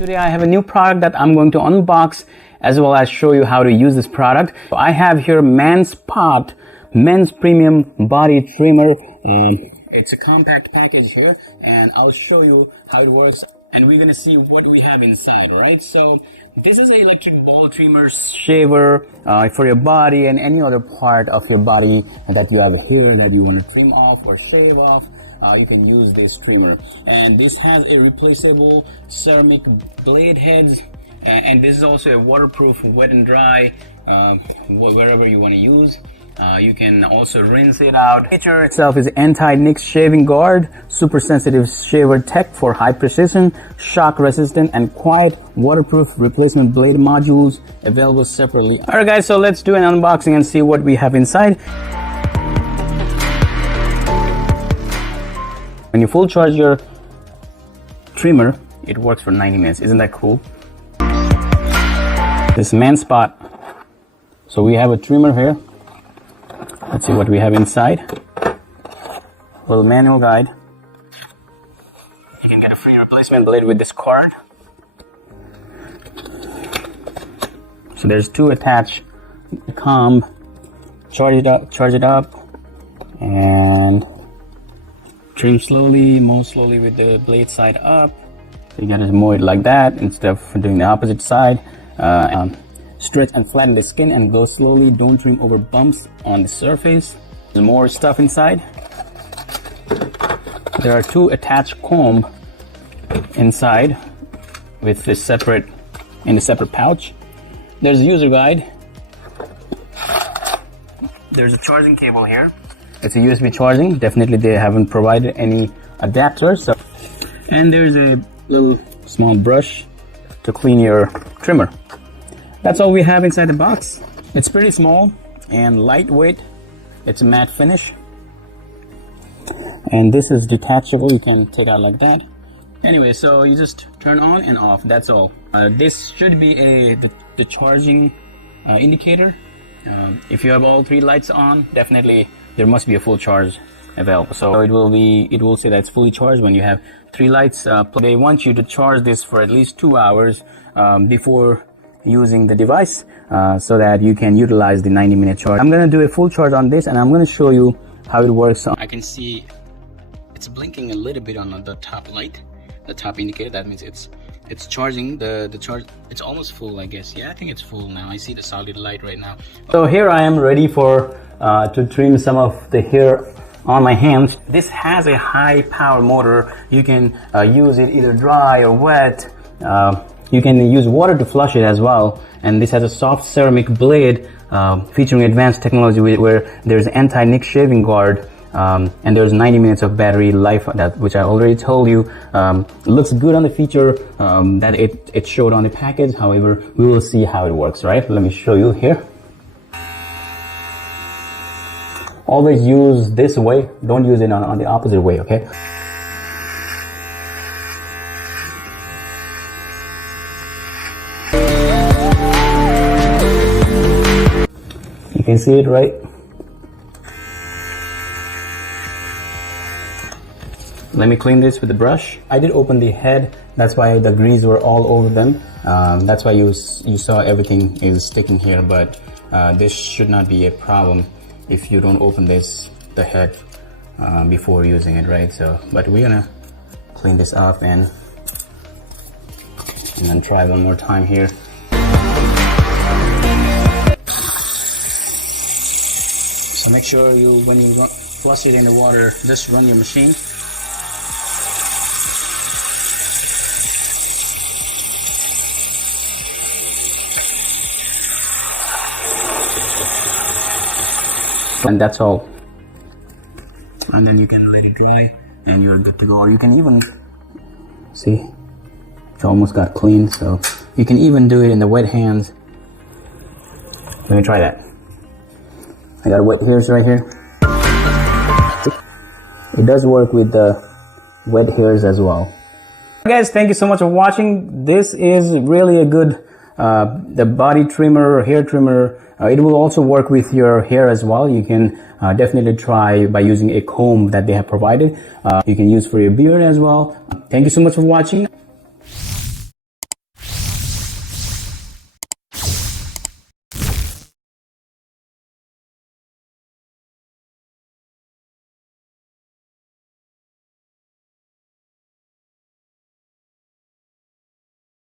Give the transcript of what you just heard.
Today I have a new product that I'm going to unbox as well as show you how to use this product. So I have here Manspot Men's Premium Body Trimmer. It's a compact package here, and I'll show you how it works, and we're gonna see what we have inside, right? So this is an electric ball trimmer shaver for your body and any other part of your body that you have hair that you want to trim off or shave off. You can use this trimmer, and this has a replaceable ceramic blade heads, and this is also a waterproof wet and dry wherever you want to use. You can also rinse it out. The feature itself is anti-nick shaving guard, super sensitive shaver tech for high precision, shock resistant and quiet, waterproof replacement blade modules available separately. Alright guys, so let's do an unboxing and see what we have inside. When you full charge your trimmer, it works for 90 minutes. Isn't that cool? This Manspot. So we have a trimmer here. Let's see what we have inside. Little manual guide. You can get a free replacement blade with this cord. So there's two attached comb. Charge it up, and trim slowly, more slowly with the blade side up. So you gotta mow it like that instead of doing the opposite side. Stretch and flatten the skin and go slowly. Don't trim over bumps on the surface. There's more stuff inside. There are two attached comb inside with this separate in a separate pouch. There's a user guide. There's a charging cable here. It's a USB charging. Definitely they haven't provided any adapters. So, and there's a little small brush to clean your trimmer. That's all we have inside the box. It's pretty small and lightweight. It's a matte finish. And this is detachable. You can take out like that. Anyway, so you just turn on and off. That's all. This should be the charging indicator. If you have all three lights on, definitely there must be a full charge available. So it will say that it's fully charged when you have three lights. They want you to charge this for at least 2 hours before using the device so that you can utilize the 90-minute charge. I'm going to do a full charge on this, and I'm going to show you how it works. I can see it's blinking a little bit on the top light, the top indicator. That means it's charging. The charge, it's almost full, I guess. Yeah, I think it's full now. I see the solid light right now. So here I am ready for to trim some of the hair on my hands. This has a high power motor. You can use it either dry or wet. You can use water to flush it as well. And this has a soft ceramic blade featuring advanced technology where there's anti-nick shaving guard, and there's 90 minutes of battery life, which I already told you. Looks good on the feature that it showed on the package. However, we will see how it works, right? Let me show you here. Always use this way. Don't use it on the opposite way, okay? You can see it, right? Let me clean this with the brush. I did open the head. That's why the grease were all over them. That's why you saw everything is sticking here, but this should not be a problem if you don't open the head before using it, right? So, but we're gonna clean this up and then try one more time here. So make sure when you flush it in the water, just run your machine. And that's all. And then you can let it dry and you're good to go. Or you can even, see, it's almost got clean. So you can even do it in the wet hands. Let me try that. I got wet hairs right here. It does work with the wet hairs as well. Guys, thank you so much for watching. This is really a good the body trimmer or hair trimmer. It will also work with your hair as well. You can definitely try by using a comb that they have provided. You can use for your beard as well. Thank you so much for watching.